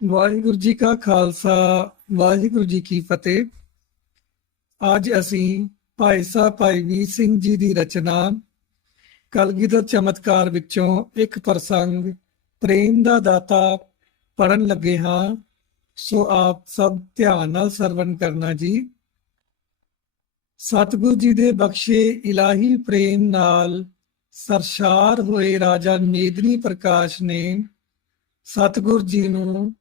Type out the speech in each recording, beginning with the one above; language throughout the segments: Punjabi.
ਵਾਹਿਗੁਰੂ ਜੀ ਕਾ ਖਾਲਸਾ, ਵਾਹਿਗੁਰੂ ਜੀ ਕੀ ਫਤਿਹ। ਅੱਜ ਅਸੀਂ ਭਾਈ ਸਾਹਿਬ ਭਾਈ ਵੀਰ ਸਿੰਘ ਜੀ ਦੀ ਰਚਨਾ ਕਲਗੀਧਰ ਚਮਤਕਾਰ ਵਿੱਚੋਂ ਇੱਕ ਪ੍ਰਸੰਗ ਪ੍ਰੇਮ ਦਾ ਦਾਤਾ ਪੜਨ ਲੱਗੇ ਹਾਂ। ਸੋ ਆਪ ਸਭ ਧਿਆਨ ਨਾਲ ਸਰਵਣ ਕਰਨਾ ਜੀ। ਸਤਿਗੁਰੂ ਜੀ ਦੇ ਬਖਸ਼ੇ ਇਲਾਹੀ ਪ੍ਰੇਮ ਨਾਲ ਸਰਸ਼ਾਰ ਹੋਏ ਰਾਜਾ ਮੇਦਨੀ ਪ੍ਰਕਾਸ਼ ਨੇ ਸਤਿਗੁਰ ਜੀ ਨੂੰ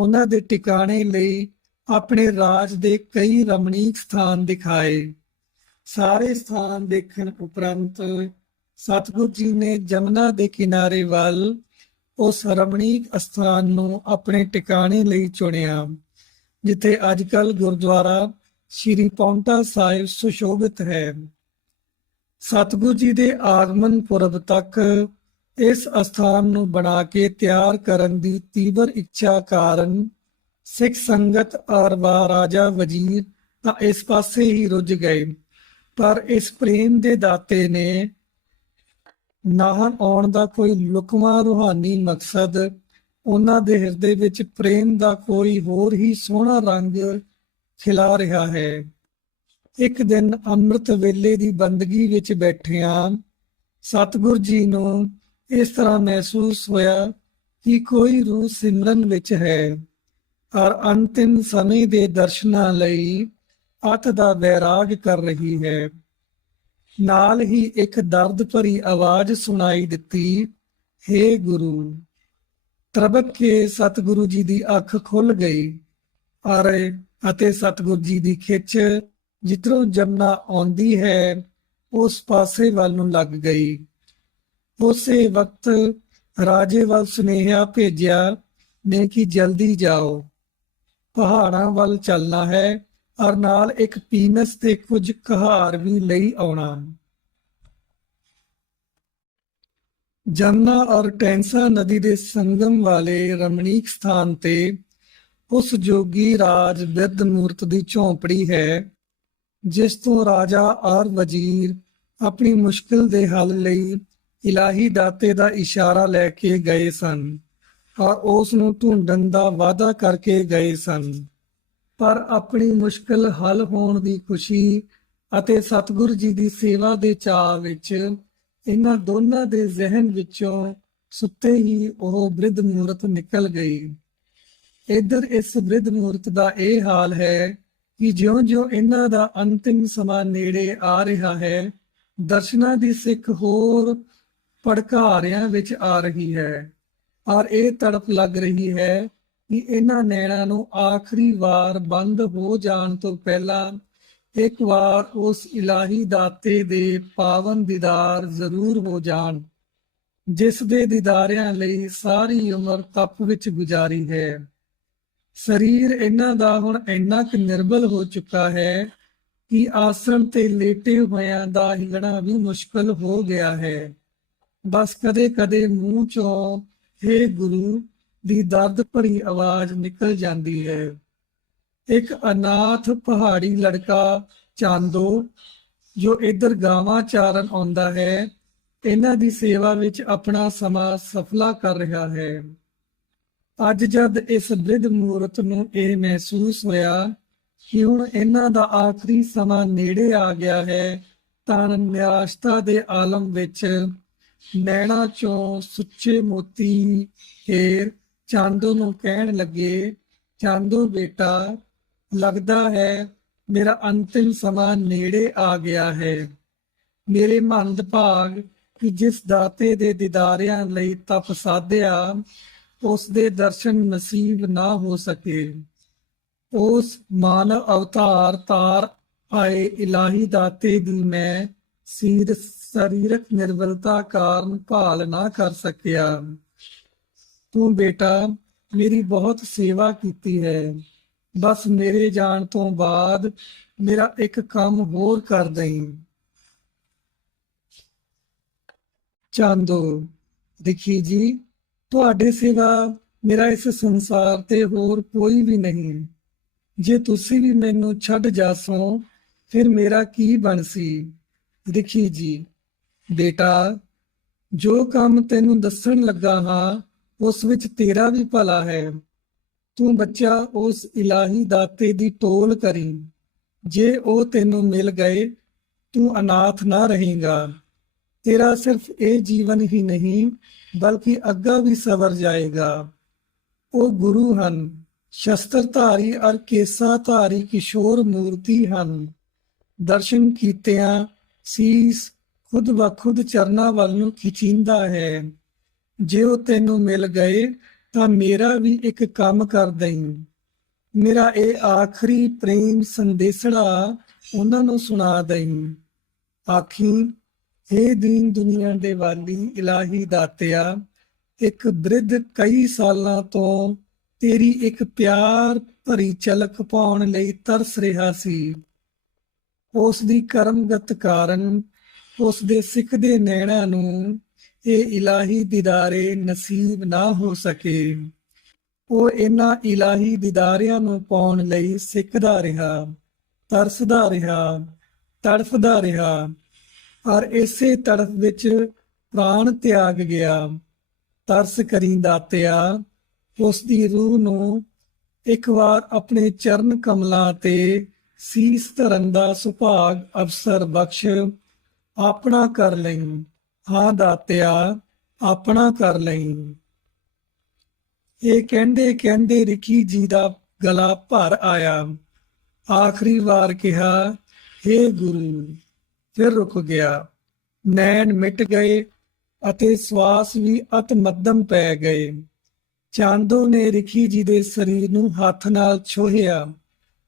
ਉਹਨਾਂ ਦੇ ਟਿਕਾਣੇ ਲਈ ਆਪਣੇ ਰਾਜ ਦੇ ਕਈ ਰਮਣੀਕ ਸਥਾਨ ਦਿਖਾਏ। ਸਾਰੇ ਸਥਾਨ ਦੇਖਣ ਉਪਰੰਤ ਸਤਿਗੁਰ ਜੀ ਨੇ ਜਮਨਾ ਦੇ ਕਿਨਾਰੇ ਵੱਲ ਉਸ ਰਮਣੀਕ ਸਥਾਨ ਨੂੰ ਆਪਣੇ ਟਿਕਾਣੇ ਲਈ ਚੁਣਿਆ, ਜਿੱਥੇ ਅੱਜਕੱਲ ਗੁਰਦੁਆਰਾ ਸ਼੍ਰੀ ਪੌਂਟਾ ਸਾਹਿਬ ਸੁਸ਼ੋਭਿਤ ਹੈ। ਸਤਿਗੁਰ ਜੀ ਦੇ ਆਗਮਨ ਪੁਰਬ ਤੱਕ ਇਸ ਅਸਥਾਨ ਨੂੰ ਬਣਾ ਕੇ ਤਿਆਰ ਕਰਨ ਦੀ ਤੀਬਰ ਇੱਛਾ ਕਾਰਨ ਸਿੱਖ ਸੰਗਤ ਔਰ ਰਾਜਾ ਵਜ਼ੀਰ ਤਾਂ ਇਸ ਪਾਸੇ ਹੀ ਰੁੱਝ ਗਏ। ਪਰ ਇਸ ਪ੍ਰੇਮ ਦੇ ਦਾਤੇ ਨੇ ਨਾਹਨ ਆਉਣ ਦਾ ਕੋਈ ਲੁਕਵਾ ਰੂਹਾਨੀ ਮਕਸਦ ਉਹਨਾਂ ਦੇ ਹਿਰਦੇ ਵਿੱਚ ਪ੍ਰੇਮ ਦਾ ਕੋਈ ਹੋਰ ਹੀ ਸੋਹਣਾ ਰੰਗ ਖਿਲਾ ਰਿਹਾ ਹੈ। ਇੱਕ ਦਿਨ ਅੰਮ੍ਰਿਤ ਵੇਲੇ ਦੀ ਬੰਦਗੀ ਵਿੱਚ ਬੈਠਿਆਂ ਸਤਿਗੁਰ ਜੀ ਨੂੰ ਇਸ ਤਰ੍ਹਾਂ ਮਹਿਸੂਸ ਹੋਇਆ ਕਿ ਕੋਈ ਰੂਹ ਸਿਮਰਨ ਵਿੱਚ ਹੈ। ਔਰ ਅੰਤਿਮ ਸਮੇਂ ਦੇ ਦਰਸ਼ਨਾਂ ਲਈ ਅਤ ਦਾ ਵੈਰਾਗ ਕਰ ਰਹੀ ਹੈ। ਨਾਲ ਹੀ ਇੱਕ ਦਰਦ ਭਰੀ ਆਵਾਜ਼ ਸੁਣਾਈ ਦਿੱਤੀ हे ਗੁਰੂ ਤਰਬਕ ਕੇ ਸਤਿਗੁਰੂ ਜੀ ਦੀ ਅੱਖ ਖੁੱਲ ਗਈ। ਔਰ ਅਤੇ ਸਤਿਗੁਰੂ ਜੀ ਦੀ ਖਿੱਚ ਜਿੱਧਰੋਂ ਜਮਨਾ ਆਉਂਦੀ ਹੈ, ਉਸ ਪਾਸੇ ਵੱਲ ਨੂੰ ਲੱਗ ਗਈ। ਉਸੇ ਵਕਤ ਰਾਜੇ ਵੱਲ ਸੁਨੇਹਾ ਭੇਜਿਆ ਨੇ ਕਿ ਜਲਦੀ ਜਾਓ। ਪਹਾੜਾਂ ਵੱਲ ਚੱਲਣਾ ਹੈ ਔਰ ਨਾਲ ਇੱਕ ਪੀਨਸ ਤੇ ਕੁਝ ਕਹਾਰ ਵੀ ਲਈ ਆਉਣਾ। ਜਮਨਾ ਔਰ ਟੈਂਸਾ ਨਦੀ ਦੇ ਸੰਗਮ ਵਾਲੇ ਰਮਣੀਕ ਸਥਾਨ ਤੇ ਉਸ ਜੋਗੀ ਰਾਜ ਬਿਰਧ ਮੂਰਤ ਦੀ ਝੌਂਪੜੀ ਹੈ, ਜਿਸ ਤੋਂ ਰਾਜਾ ਔਰ ਵਜ਼ੀਰ ਆਪਣੀ ਮੁਸ਼ਕਿਲ ਦੇ ਹੱਲ ਲਈ ਇਲਾਹੀ ਦਾਤੇ ਦਾ ਇਸ਼ਾਰਾ ਲੈ ਕੇ ਗਏ ਸਨ ਔਰ ਉਸ ਨੂੰ ਢੂੰਡਣ ਦਾ ਵਾਅਦਾ ਕਰਕੇ ਗਏ ਸਨ। ਪਰ ਆਪਣੀ ਮੁਸ਼ਕਲ ਹੱਲ ਹੋਣ ਦੀ ਖੁਸ਼ੀ ਅਤੇ ਸਤਿਗੁਰੂ ਜੀ ਦੀ ਸੇਵਾ ਦੇ ਚਾਅ ਵਿੱਚ ਇਹਨਾਂ ਦੋਨਾਂ ਦੇ ਜ਼ਿਹਨ ਵਿੱਚੋਂ ਸੁੱਤੇ ਹੀ ਉਹ ਬ੍ਰਿਧ ਮੂਰਤ ਨਿਕਲ ਗਈ। ਇਧਰ ਇਸ ਬ੍ਰਿਧ ਮੂਰਤ ਦਾ ਇਹ ਹਾਲ ਹੈ ਕਿ ਜਿਉਂ-ਜਿਉਂ ਇਹਨਾਂ ਦਾ ਅੰਤਿਮ ਸਮਾਂ ਨੇੜੇ ਆ ਰਿਹਾ ਹੈ, ਦਰਸ਼ਨਾਂ ਦੀ ਸਿੱਖ ਹੋਰ ਭੜਕਾਰਿਆਂ ਵਿੱਚ ਆ ਰਹੀ ਹੈ। ਔਰ ਇਹ ਤੜਪ ਲੱਗ ਰਹੀ ਹੈ ਕਿ ਇਹਨਾਂ ਨੈਣਾਂ ਨੂੰ ਆਖਰੀ ਵਾਰ ਬੰਦ ਹੋ ਜਾਣ ਤੋਂ ਪਹਿਲਾਂ ਇੱਕ ਵਾਰ ਉਸ ਇਲਾਹੀ ਦਾਤੇ ਦੇ ਪਾਵਨ ਦੀਦਾਰ ਜ਼ਰੂਰ ਹੋ ਜਾਣ, ਜਿਸ ਦੇ ਦੀਦਾਰਿਆਂ ਲਈ ਸਾਰੀ ਉਮਰ ਤਪ ਵਿੱਚ ਗੁਜ਼ਾਰੀ ਹੈ। ਸਰੀਰ ਇਹਨਾਂ ਦਾ ਹੁਣ ਇੰਨਾ ਕੁ ਨਿਰਬਲ ਹੋ ਚੁੱਕਾ ਹੈ ਕਿ ਆਸਣ ਤੇ ਲੇਟੇ ਹੋਇਆਂ ਦਾ ਹਿਲਣਾ ਵੀ ਮੁਸ਼ਕਲ ਹੋ ਗਿਆ ਹੈ। ਬਸ ਕਦੇ-ਕਦੇ ਮੂੰਹ ਚੋਂ हे ਗੁਰੂ ਦੀ ਦਰਦ ਭਰੀ ਆਵਾਜ਼ ਨਿਕਲ ਜਾਂਦੀ ਹੈ। ਇੱਕ ਅਨਾਥ ਪਹਾੜੀ ਲੜਕਾ ਚਾਂਦੋ, ਜੋ ਇੱਧਰ ਗਾਵਾਂ ਚਾਰਨ ਆਉਂਦਾ ਹੈ, ਇਹਨਾਂ ਦੀ ਸੇਵਾ ਵਿੱਚ ਆਪਣਾ ਸਮਾਂ ਸਫਲਾ ਕਰ ਰਿਹਾ ਹੈ। ਅੱਜ ਜਦ ਇਸ ਬ੍ਰਿਧ ਮੂਰਤ ਨੂੰ ਇਹ ਮਹਿਸੂਸ ਹੋਇਆ ਕਿ ਹੁਣ ਇਹਨਾਂ ਦਾ ਆਖਰੀ ਸਮਾਂ ਨੇੜੇ ਆ ਗਿਆ ਹੈ, ਤਾਂ ਨਿਰਾਸ਼ਤਾ ਦੇ ਆਲਮ ਵਿੱਚ ਨੈਣਾ ਚੋਂ ਸੁੱਚੇ ਮੋਤੀ ਹੀਰ ਚਾਂਦੋ ਨੂੰ ਕਹਿਣ ਲੱਗੇ, ਚਾਂਦੋ ਬੇਟਾ, ਲੱਗਦਾ ਹੈ ਮੇਰਾ ਅੰਤਿਮ ਸਮਾਂ ਨੇੜੇ ਆ ਗਿਆ ਹੈ। ਮੇਰੇ ਮਨ ਦਾ ਭਾਗ ਕਿ ਜਿਸ ਦਾਤੇ ਦੇ ਦੀਦਾਰਿਆਂ ਲਈ ਤਪ ਸਾਧਿਆ, ਉਸ ਦੇ ਦਰਸ਼ਨ ਨਸੀਬ ਨਾ ਹੋ ਸਕੇ। ਉਸ ਮਾਨਵ ਅਵਤਾਰ ਤਾਰ ਆਏ, ਇਲਾਹੀ ਦਾਤੇ ਦੀ ਮੈਂ ਸੀਰ ਸਰੀਰਕ ਨਿਰਬਲਤਾ ਕਾਰਨ ਭਾਲ ਨਾ ਕਰ ਸਕਿਆ। ਤੂੰ ਬੇਟਾ, ਮੇਰੀ ਬਹੁਤ ਸੇਵਾ ਕੀਤੀ ਹੈ। ਬਸ ਮੇਰੇ ਜਾਣ ਤੋਂ ਬਾਅਦ ਮੇਰਾ ਇੱਕ ਕੰਮ ਹੋਰ ਕਰ ਦੇਈਂ। ਚਾਂਦੋ, ਦੇਖੀ ਜੀ, ਤੁਹਾਡੇ ਸਿਵਾ ਮੇਰਾ ਇਸ ਸੰਸਾਰ ਤੇ ਹੋਰ ਕੋਈ ਵੀ ਨਹੀਂ। ਜੇ ਤੁਸੀਂ ਵੀ ਮੈਨੂੰ ਛੱਡ ਜਾਸੋ, ਫਿਰ ਮੇਰਾ ਕੀ ਬਣਸੀ ਦੇਖੀ ਜੀ ਬੇਟਾ, ਜੋ ਕੰਮ ਤੈਨੂੰ ਦੱਸਣ ਲੱਗਾ ਹਾਂ, ਉਸ ਵਿੱਚ ਤੇਰਾ ਵੀ ਭਲਾ ਹੈ। ਤੂੰ ਬੱਚਾ ਉਸ ਇਲਾਹੀ ਦਾਤੇ ਦੀ ਟੋਲ ਕਰੀ। ਜੇ ਉਹ ਤੈਨੂੰ ਮਿਲ ਗਏ, ਤੂੰ ਅਨਾਥ ਨਾ ਰਹੇਗਾ। ਤੇਰਾ ਸਿਰਫ ਇਹ ਜੀਵਨ ਹੀ ਨਹੀਂ, ਬਲਕਿ ਅੱਗਾ ਵੀ ਸਵਰ ਜਾਏਗਾ। ਉਹ ਗੁਰੂ ਹਨ। ਸ਼ਸਤਰਧਾਰੀ ਅਰ ਕੇਸਾਧਾਰੀ ਕਿਸ਼ੋਰ ਮੂਰਤੀ ਹਨ। ਦਰਸ਼ਨ ਕੀਤਿਆਂ ਸੀਸ ਖੁਦ ਬਖੁਦ ਚਰਨਾਂ ਵੱਲ ਨੂੰ ਖਿਚਿੰਦਾ ਹੈ। ਜੇ ਉਹ ਤੈਨੂੰ ਮਿਲ ਗਏ, ਤਾਂ ਮੇਰਾ ਵੀ ਇੱਕ ਕੰਮ ਕਰ ਦੇਈਂ। ਮੇਰਾ ਇਹ ਆਖਰੀ ਪ੍ਰੇਮ ਸੰਦੇਸ਼ੜਾ ਉਹਨਾਂ ਨੂੰ ਸੁਣਾ ਦਈ। ਆਖੀ हे ਦੀਨ ਦੁਨੀਆ ਦੇ ਵਾਲੀ ਇਲਾਹੀ ਦਾਤਿਆ, ਇੱਕ ਬ੍ਰਿਧ ਕਈ ਸਾਲਾਂ ਤੋਂ ਤੇਰੀ ਇੱਕ ਪਿਆਰ ਭਰੀ ਝਲਕ ਪਾਉਣ ਲਈ ਤਰਸ ਰਿਹਾ ਸੀ। ਉਸ ਦੀ ਕਰਮਗਤ ਕਾਰਨ ਉਸ ਦੇ ਸਿੱਖਦੇ ਨੈਣਾ ਨੂੰ ਇਹ ਇਲਾਹੀ ਦੀਦਾਰੇ ਨਸੀਬ ਨਾ ਹੋ ਸਕੇ। ਉਹ ਇਹਨਾਂ ਇਲਾਹੀ ਦੀਦਾਰਿਆਂ ਨੂੰ ਪਾਉਣ ਲਈ ਸਿੱਖਦਾ ਰਿਹਾ, ਤਰਸਦਾ ਰਿਹਾ, ਤੜਫਦਾ ਰਿਹਾ ਔਰ ਇਸੇ ਤੜਫ ਵਿੱਚ ਪ੍ਰਾਣ ਤਿਆਗ ਗਿਆ। ਤਰਸ ਕਰੀ ਦਾਤਿਆ ਉਸ ਦੀ ਰੂਹ ਨੂੰ ਇੱਕ ਵਾਰ ਆਪਣੇ ਚਰਨ ਕਮਲਾਂ ਤੇ ਸੀਸ ਧਰਨ ਦਾ ਸੁਭਾਗ ਅਵਸਰ ਬਖਸ਼ ਆਪਣਾ ਕਰ ਲਈ ਹਾਂ ਦਾਤਿਆ ਆਪਣਾ ਕਰ ਲਈ। ਇਹ ਕਹਿੰਦੇ ਕਹਿੰਦੇ ਰਿਖੀ ਜੀ ਦਾ ਗਲਾ ਭਰ ਆਇਆ। ਆਖਰੀ ਵਾਰ ਕਿਹਾ हे ਗੁਰੂ, ਫਿਰ ਰੁਕ ਗਿਆ। ਨੈਣ ਮਿਟ ਗਏ ਅਤੇ ਸਵਾਸ ਵੀ ਅਤ ਮੱਧਮ ਪੈ ਗਏ। ਚਾਂਦੋ ਨੇ ਰਿਖੀ ਜੀ ਦੇ ਸਰੀਰ ਨੂੰ ਹੱਥ ਨਾਲ ਛੋਹਿਆ।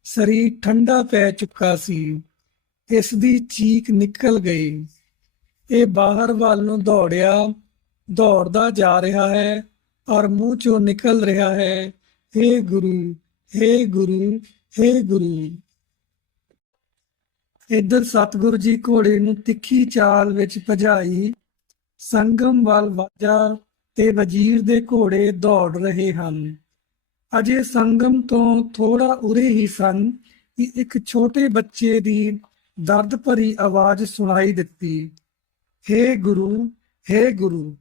ਸਰੀਰ ਠੰਡਾ ਪੈ ਚੁੱਕਾ ਸੀ। ਇਸ ਦੀ ਚੀਕ ਨਿਕਲ ਗਈ ਇਹ ਬਾਹਰ ਵੱਲ ਨੂੰ ਦੌੜਿਆ ਦੌੜਦਾ ਜਾ ਰਿਹਾ ਹੈ ਔਰ ਮੂੰਹ ਚੋਂ ਨਿਕਲ ਰਿਹਾ ਹੈ हे ਗੁਰੂ हे ਗੁਰੂ हे ਗੁਰੂ ਇੱਧਰ ਸਤਿਗੁਰੂ ਜੀ ਘੋੜੇ ਨੂੰ ਤਿੱਖੀ ਚਾਲ ਵਿੱਚ ਭਜਾਈ ਸੰਗਮ ਵੱਲ ਵਾਜਾ ਤੇ ਵਜ਼ੀਰ ਦੇ ਘੋੜੇ ਦੌੜ ਰਹੇ ਹਨ ਅਜੇ ਸੰਗਮ ਤੋਂ ਥੋੜਾ ਉਰੇ ਹੀ ਸਨ ਕਿ ਇੱਕ ਛੋਟੇ ਬੱਚੇ ਦੀ ਦਰਦ ਭਰੀ ਆਵਾਜ਼ ਸੁਣਾਈ ਦਿੱਤੀ। हे ਗੁਰੂ हे ਗੁਰੂ,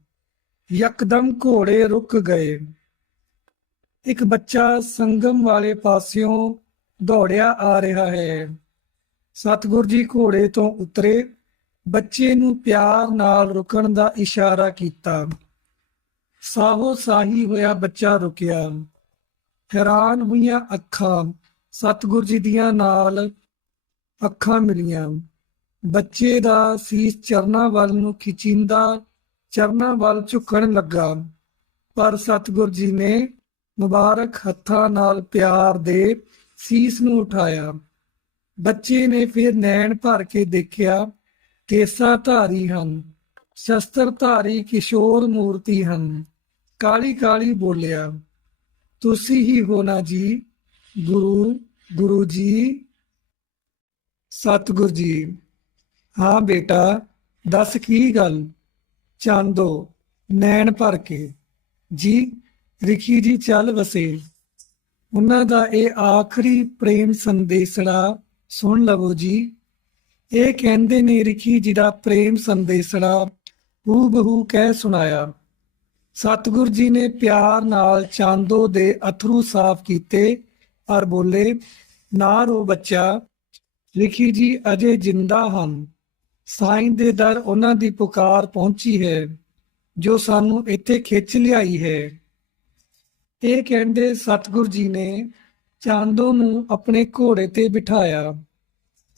ਯਕਦਮ ਘੋੜੇ ਰੁਕ ਗਏ। ਇੱਕ ਬੱਚਾ ਸੰਗਮ ਵਾਲੇ ਪਾਸਿਓਂ ਦੌੜਿਆ ਆ ਰਿਹਾ ਹੈ। ਸਤਿਗੁਰ ਜੀ ਘੋੜੇ ਤੋਂ ਉਤਰੇ। ਬੱਚੇ ਨੂੰ ਪਿਆਰ ਨਾਲ ਰੁਕਣ ਦਾ ਇਸ਼ਾਰਾ ਕੀਤਾ। ਸਾਹੋ ਸਾਹੀ ਹੋਇਆ ਬੱਚਾ ਰੁਕਿਆ। ਹੈਰਾਨ ਹੋਈਆਂ ਅੱਖਾਂ ਸਤਿਗੁਰ ਜੀ ਦੀਆਂ ਨਾਲ ਅੱਖਾਂ ਮਿਲੀਆਂ। ਬੱਚੇ ਦਾ ਸੀਸ ਚਰਨਾਂ ਵੱਲ ਨੂੰ ਖਿਚਿੰਦਾ ਚਰਨਾਂ ਵੱਲ ਝੁਕਣ ਲੱਗਾ। ਪਰ ਸਤਿਗੁਰ ਜੀ ਨੇ ਮੁਬਾਰਕ ਹੱਥਾਂ ਨਾਲ ਪਿਆਰ ਦੇ ਸੀਸ ਨੂੰ ਉਠਾਇਆ। ਬੱਚੇ ਨੇ ਫਿਰ ਨੈਣ ਭਰ ਕੇ ਦੇਖਿਆ, ਕੇਸਾ ਧਾਰੀ ਹਨ, ਸ਼ਸਤਰ ਧਾਰੀ ਕਿਸ਼ੋਰ ਮੂਰਤੀ ਹਨ। ਕਾਲੀ ਕਾਲੀ ਬੋਲਿਆ, ਤੁਸੀਂ ਹੀ ਹੋ ਨਾ ਜੀ, ਗੁਰੂ ਗੁਰੂ ਜੀ ਸਤਿਗੁਰ ਜੀ, ਹਾਂ ਬੇਟਾ, ਦੱਸ ਕੀ ਗੱਲ? ਚਾਂਦੋ ਨੈਣ ਭਰ ਕੇ। ਜੀ, ਰਿਖੀ ਜੀ ਚੱਲ ਵਸੇ। ਉਹਨਾਂ ਦਾ ਇਹ ਆਖਰੀ ਪ੍ਰੇਮ ਸੰਦੇਸ਼ੜਾ, ਸੁਣ ਲਵੋ ਜੀ। ਇਹ ਕਹਿੰਦੇ ਨੇ ਰਿਖੀ ਜੀ ਦਾ ਪ੍ਰੇਮ ਸੰਦੇਸ਼ੜਾ ਹੂ ਬਹੂ ਕਹਿ ਸੁਣਾਇਆ। ਸਤਿਗੁਰ ਜੀ ਨੇ ਪਿਆਰ ਨਾਲ ਚਾਂਦੋ ਦੇ ਅਥਰੂ ਸਾਫ਼ ਕੀਤੇ, ਔਰ ਬੋਲੇ, ਨਾ ਰੋ ਬੱਚਾ ਰਿਖੀ ਜੀ, ਅਜੇ ਜਿੰਦਾ ਹਨ ਸਾਈਂ ਦੇ ਦਰ ਉਹਨਾਂ ਦੀ ਪੁਕਾਰ ਪਹੁੰਚੀ ਹੈ, ਜੋ ਸਾਨੂੰ ਇੱਥੇ ਖਿੱਚ ਲਿਆਈ ਹੈ। ਇਹ ਕਹਿੰਦੇ ਸਤਿਗੁਰ ਜੀ ਨੇ ਚਾਂਦੋ ਨੂੰ ਆਪਣੇ ਘੋੜੇ ਤੇ ਬਿਠਾਇਆ।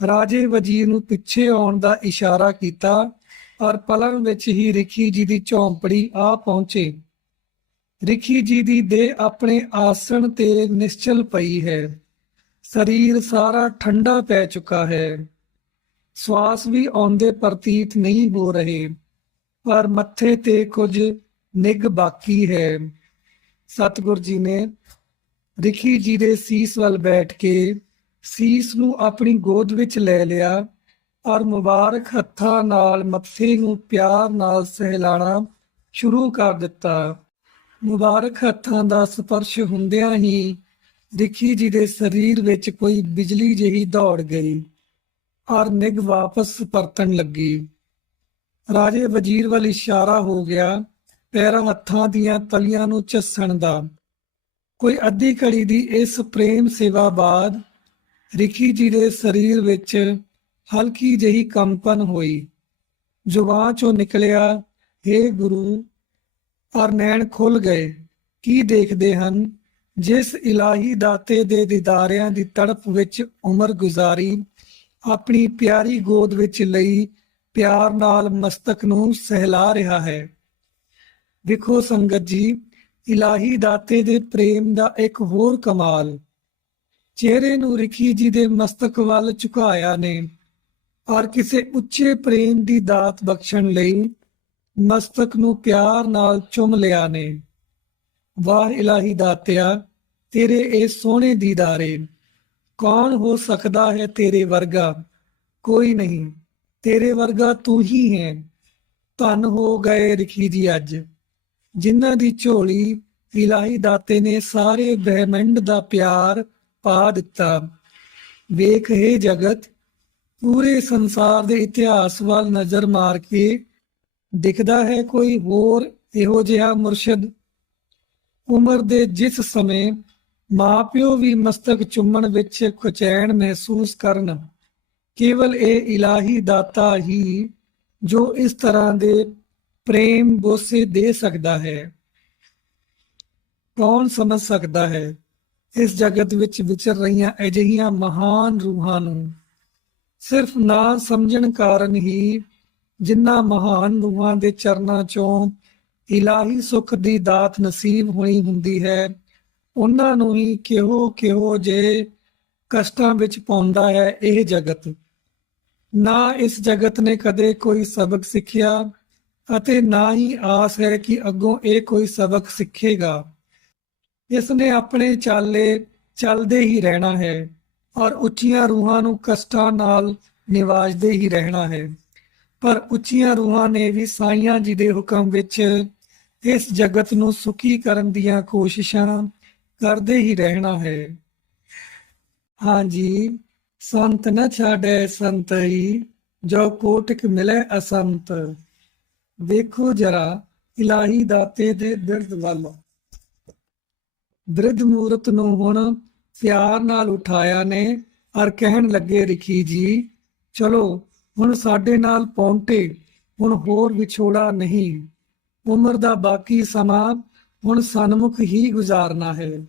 ਰਾਜੇ ਵਜ਼ੀਰ ਨੂੰ ਪਿੱਛੇ ਆਉਣ ਦਾ ਇਸ਼ਾਰਾ ਕੀਤਾ ਔਰ ਪਲੰਗ ਵਿੱਚ ਹੀ ਰਿਖੀ ਜੀ ਦੀ ਝੌਂਪੜੀ ਆ ਪਹੁੰਚੇ। ਰਿਖੀ ਜੀ ਦੀ ਦੇਹ ਆਪਣੇ ਆਸਣ ਤੇ ਨਿਸ਼ਚਲ ਪਈ ਹੈ। ਸਰੀਰ ਸਾਰਾ ਠੰਡਾ ਪੈ ਚੁੱਕਾ ਹੈ। ਸਵਾਸ ਵੀ ਆਉਂਦੇ ਪ੍ਰਤੀਤ ਨਹੀਂ ਹੋ ਰਹੇ, ਪਰ ਮੱਥੇ ਤੇ ਕੁਝ ਨਿਗ ਬਾਕੀ ਹੈ। ਸਤਿਗੁਰ ਜੀ ਨੇ ਰਿਖੀ ਜੀ ਦੇ ਸੀਸ ਵੱਲ ਬੈਠ ਕੇ ਸੀਸ ਨੂੰ ਆਪਣੀ ਗੋਦ ਵਿੱਚ ਲੈ ਲਿਆ ਔਰ ਮੁਬਾਰਕ ਹੱਥਾਂ ਨਾਲ ਮੱਥੇ ਨੂੰ ਪਿਆਰ ਨਾਲ ਸਹਿਲਾਣਾ ਸ਼ੁਰੂ ਕਰ ਦਿੱਤਾ। ਮੁਬਾਰਕ ਹੱਥਾਂ ਦਾ ਸਪਰਸ਼ ਹੁੰਦਿਆਂ ਹੀ ਰਿਖੀ ਜੀ ਦੇ ਸਰੀਰ ਵਿੱਚ ਕੋਈ ਬਿਜਲੀ ਜਿਹੀ ਦੌੜ ਗਈ ਔਰ ਨਿਗ ਵਾਪਸ ਪਰਤਣ ਲੱਗੀ। ਰਾਜੇ ਵਜ਼ੀਰ ਵੱਲ ਇਸ਼ਾਰਾ ਹੋ ਗਿਆ, ਪੈਰਾਂ ਹੱਥਾਂ ਦੀਆਂ ਤਲੀਆਂ ਨੂੰ ਚੱਸਣ ਦਾ। ਕੋਈ ਅੱਧੀ ਘੜੀ ਦੀ ਇਸ ਪ੍ਰੇਮ ਸੇਵਾ ਬਾਅਦ ਰਿਖੀ ਜੀ ਦੇ ਸਰੀਰ ਵਿੱਚ ਹਲਕੀ ਜਿਹੀ ਕੰਪਨ ਹੋਈ। ਜ਼ੁਬਾਨ ਚੋਂ ਨਿਕਲਿਆ हे ਗੁਰੂ ਔਰ ਨੈਣ ਖੁੱਲ ਗਏ, ਕੀ ਦੇਖਦੇ ਹਨ? ਜਿਸ ਇਲਾਹੀ ਦਾਤੇ ਦੇ ਦੀਦਾਰਿਆਂ ਦੀ ਤੜਪ ਵਿੱਚ ਉਮਰ ਗੁਜ਼ਾਰੀ, ਆਪਣੀ ਪਿਆਰੀ ਗੋਦ ਵਿੱਚ ਲਈ ਪਿਆਰ ਨਾਲ ਮਸਤਕ ਨੂੰ ਸਹਿਲਾ ਰਿਹਾ ਹੈ। ਵਿਖੋ ਸੰਗਤ ਜੀ, ਇਲਾਹੀ ਦਾਤੇ ਦੇ ਪ੍ਰੇਮ ਦਾ ਇੱਕ ਹੋਰ ਕਮਾਲ। ਚਿਹਰੇ ਨੂੰ ਰਿਖੀ ਜੀ ਦੇ ਮਸਤਕ ਵੱਲ ਝੁਕਾਇਆ ਨੇ, ਔਰ ਕਿਸੇ ਉੱਚੇ ਪ੍ਰੇਮ ਦੀ ਦਾਤ ਬਖਸ਼ਣ ਲਈ ਮਸਤਕ ਨੂੰ ਪਿਆਰ ਨਾਲ ਚੁੰਮ ਲਿਆ ਨੇ। ਵਾਰ ਇਲਾਹੀ ਦਾਤਿਆ, ਤੇਰੇ ਇਹ ਸੋਹਣੇ ਦੀਦਾਰੇ, ਕੌਣ ਹੋ ਸਕਦਾ ਹੈ ਤੇਰੇ ਵਰਗਾ? ਕੋਈ ਨਹੀਂ, ਤੇਰੇ ਵਰਗਾ ਤੂੰ ਹੀ ਹੈ। ਧੰਨ ਹੋ ਗਏ ਰਖੀ ਜੀ ਅੱਜ। ਜਿਨ੍ਹਾਂ ਦੀ ਝੋਲੀ ਇਲਾਹੀ ਦਾਤੇ ਨੇ ਸਾਰੇ ਬ੍ਰਹਿਮੰਡ ਦਾ ਪਿਆਰ ਪਾ ਦਿੱਤਾ। ਵੇਖ ਹੈ ਜਗਤ, ਪੂਰੇ ਸੰਸਾਰ ਦੇ ਇਤਿਹਾਸ ਵੱਲ ਨਜ਼ਰ ਮਾਰ ਕੇ ਦਿਖਦਾ ਹੈ ਕੋਈ ਹੋਰ ਇਹੋ ਜਿਹਾ ਮੁਰਸ਼ਿਦ। ਉਮਰ ਦੇ ਜਿਸ ਸਮੇਂ ਮਾਪਿਓ ਵੀ ਮਸਤਕ ਚੁੰਮਣ ਵਿੱਚ ਕੁਚੈਨ ਮਹਿਸੂਸ ਕਰਨ, ਕੇਵਲ ਇਹ ਇਲਾਹੀ ਦਾਤਾ ਹੀ ਜੋ ਇਸ ਤਰ੍ਹਾਂ ਦੇ ਪ੍ਰੇਮ ਬੋਸੇ ਦੇ ਸਕਦਾ ਹੈ। ਕੌਣ ਸਮਝ ਸਕਦਾ ਹੈ? ਇਸ ਜਗਤ ਵਿੱਚ ਵਿਚਰ ਰਹੀਆਂ ਅਜਿਹੀਆਂ ਮਹਾਨ ਰੂਹਾਂ ਨੂੰ। ਸਿਰਫ ਨਾ ਸਮਝਣ ਕਾਰਨ ਹੀ ਜਿਨ੍ਹਾਂ ਮਹਾਨ ਰੂਹਾਂ ਦੇ ਚਰਨਾਂ ਚੋਂ ਇਲਾਹੀ ਸੁਖ ਦੀ ਦਾਤ ਨਸੀਬ ਹੋਈ ਹੁੰਦੀ ਹੈ। ਉਹਨਾਂ ਨੂੰ ਹੀ ਕਿਹੋ ਕਿਹੋ ਜੇ ਕਸ਼ਟਾਂ ਵਿੱਚ ਪਾਉਂਦਾ ਹੈ ਇਹ ਜਗਤ। ਨਾ ਇਸ ਜਗਤ ਨੇ ਕਦੇ ਕੋਈ ਸਬਕ ਸਿੱਖਿਆ ਅਤੇ ਨਾ ਹੀ ਆਸ ਹੈ ਕਿ ਅੱਗੋਂ ਇਹ ਕੋਈ ਸਬਕ ਸਿੱਖੇਗਾ। ਇਸ ਨੇ ਆਪਣੇ ਚਾਲੇ ਚੱਲਦੇ ਹੀ ਰਹਿਣਾ ਹੈ ਔਰ ਉੱਚੀਆਂ ਰੂਹਾਂ ਨੂੰ ਕਸ਼ਟਾਂ ਨਾਲ ਨਿਵਾਜਦੇ ਹੀ ਰਹਿਣਾ ਹੈ। ਪਰ ਉੱਚੀਆਂ ਰੂਹਾਂ ਨੇ ਵੀ ਸਾਈਆਂ ਜੀ ਦੇ ਹੁਕਮ ਵਿੱਚ ਇਸ ਜਗਤ ਨੂੰ ਸੁਖੀ ਕਰਨ ਦੀਆਂ ਕੋਸ਼ਿਸ਼ਾਂ ਕਰਦੇ ਹੀ ਰਹਿਣਾ ਹੈ। ਹਾਂਜੀ, ਸੰਤ ਨ ਛਾੜੈ ਸੰਤਈ, ਜੋ ਕੋਟਿਕ ਮਿਲੇ ਅਸੰਤ। ਦੇਖੋ ਜਰਾ ਇਲਾਹੀ ਦਾਤੇ ਦੇ ਬਿਰਧ ਵੱਲ। ਦ੍ਰਿਧ ਮੂਰਤ ਨੂੰ ਹੁਣ ਪਿਆਰ ਨਾਲ ਉਠਾਇਆ ਨੇ ਔਰ ਕਹਿਣ ਲੱਗੇ, ਰਖੀ ਜੀ, ਚਲੋ ਹੁਣ ਸਾਡੇ ਨਾਲ ਪੌਂਟੇ, ਹੁਣ ਹੋਰ ਵਿਛੋੜਾ ਨਹੀਂ। ਉਮਰ ਦਾ ਬਾਕੀ ਸਮਾਂ ਹੁਣ ਸਨਮੁਖ ਹੀ ਗੁਜ਼ਾਰਨਾ ਹੈ।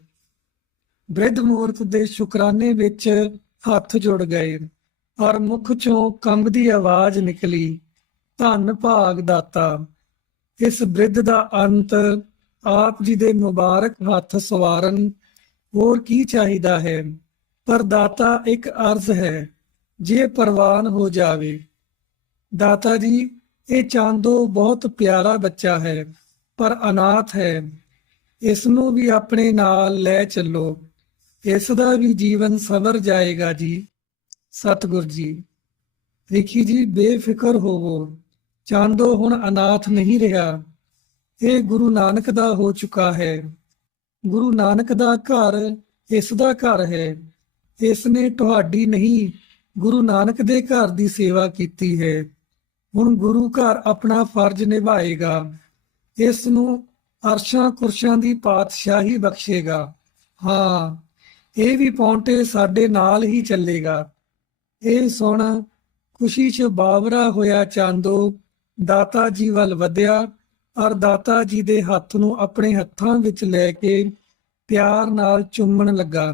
ਬ੍ਰਿਧ ਮੂਰਤ ਦੇ ਸ਼ੁਕਰਾਨੇ ਵਿੱਚ ਹੱਥ ਜੁੜ ਗਏ ਔਰ ਮੁਖ ਚੋਂ ਕੰਬਦੀ ਆਵਾਜ਼ ਨਿਕਲੀ, ਧੰਨ ਭਾਗ ਦਾਤਾ, ਇਸ ਬ੍ਰਿਧ ਦਾ ਅੰਤ ਆਪ ਜੀ ਦੇ ਮੁਬਾਰਕ ਹੱਥ ਸਵਾਰਨ ਹੋਰ ਕੀ ਚਾਹੀਦਾ ਹੈ? ਪਰ ਦਾਤਾ ਇੱਕ ਅਰਜ਼ ਹੈ, ਜੇ ਪ੍ਰਵਾਨ ਹੋ ਜਾਵੇ। ਦਾਤਾ ਜੀ ਇਹ ਚਾਂਦੋ ਬਹੁਤ ਪਿਆਰਾ ਬੱਚਾ ਹੈ, ਪਰ ਅਨਾਥ ਹੈ। ਇਸ ਨੂੰ ਵੀ ਆਪਣੇ ਨਾਲ ਲੈ ਚੱਲੋ। ਇਸ ਦਾ ਵੀ ਜੀਵਨ ਸਵਰ ਜਾਏਗਾ ਜੀ। ਸਤਿਗੁਰ ਜੀ, ਦੇਖੀ ਜੀ, ਬੇਫਿਕਰ ਹੋਵੋ। ਚਾਂਦੋ ਹੁਣ ਅਨਾਥ ਨਹੀਂ ਰਿਹਾ। ਇਹ ਗੁਰੂ ਨਾਨਕ ਦਾ ਹੋ ਚੁੱਕਾ ਹੈ। ਗੁਰੂ ਨਾਨਕ ਦਾ ਘਰ ਇਸ ਦਾ ਘਰ ਹੈ। ਇਸ ਨੇ ਤੁਹਾਡੀ ਨਹੀਂ, ਗੁਰੂ ਨਾਨਕ ਦੇ ਘਰ ਦੀ ਸੇਵਾ ਕੀਤੀ ਹੈ। ਹੁਣ ਗੁਰੂ ਘਰ ਆਪਣਾ ਫਰਜ਼ ਨਿਭਾਏਗਾ, ਇਸ ਨੂੰ ਅਰਸ਼ਾਂ ਕੁਰਸ਼ਾਂ ਦੀ ਪਾਤਸ਼ਾਹੀ ਬਖਸ਼ੇਗਾ। ਹਾਂ, ਇਹ ਵੀ ਪੌਂਟੇ ਸਾਡੇ ਨਾਲ ਹੀ ਚੱਲੇਗਾ। ਇਹ ਸੁਣ, ਖੁਸ਼ੀ 'ਚ ਬਾਵਰਾ ਹੋਇਆ ਚਾਂਦੋ, ਦਾਤਾ ਜੀ ਵੱਲ ਵਧਿਆ ਔਰ ਦਾਤਾ ਜੀ ਦੇ ਹੱਥ ਨੂੰ ਆਪਣੇ ਹੱਥਾਂ ਵਿੱਚ ਲੈ ਕੇ ਪਿਆਰ ਨਾਲ ਚੁੰਮਣ ਲੱਗਾ।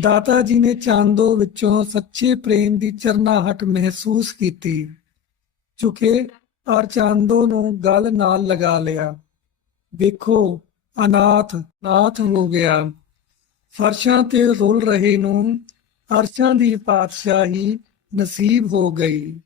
ਦਾਤਾ ਜੀ ਨੇ ਚਾਂਦੋ ਵਿੱਚੋਂ ਸੱਚੇ ਪ੍ਰੇਮ ਦੀ ਚਰਨਾਹਟ ਮਹਿਸੂਸ ਕੀਤੀ। ਝੁਕੇ ਔਰ ਚਾਂਦੋ ਨੂੰ ਗਲ ਨਾਲ ਲਗਾ ਲਿਆ। ਵੇਖੋ, ਅਨਾਥ ਨਾਥ ਹੋ ਗਿਆ। ਫਰਸ਼ਾਂ ਤੇ ਰੁਲ ਰਹੇ ਨੂੰ ਅਰਸ਼ਾਂ ਦੀ ਪਾਤਸ਼ਾਹੀ ਨਸੀਬ ਹੋ ਗਈ।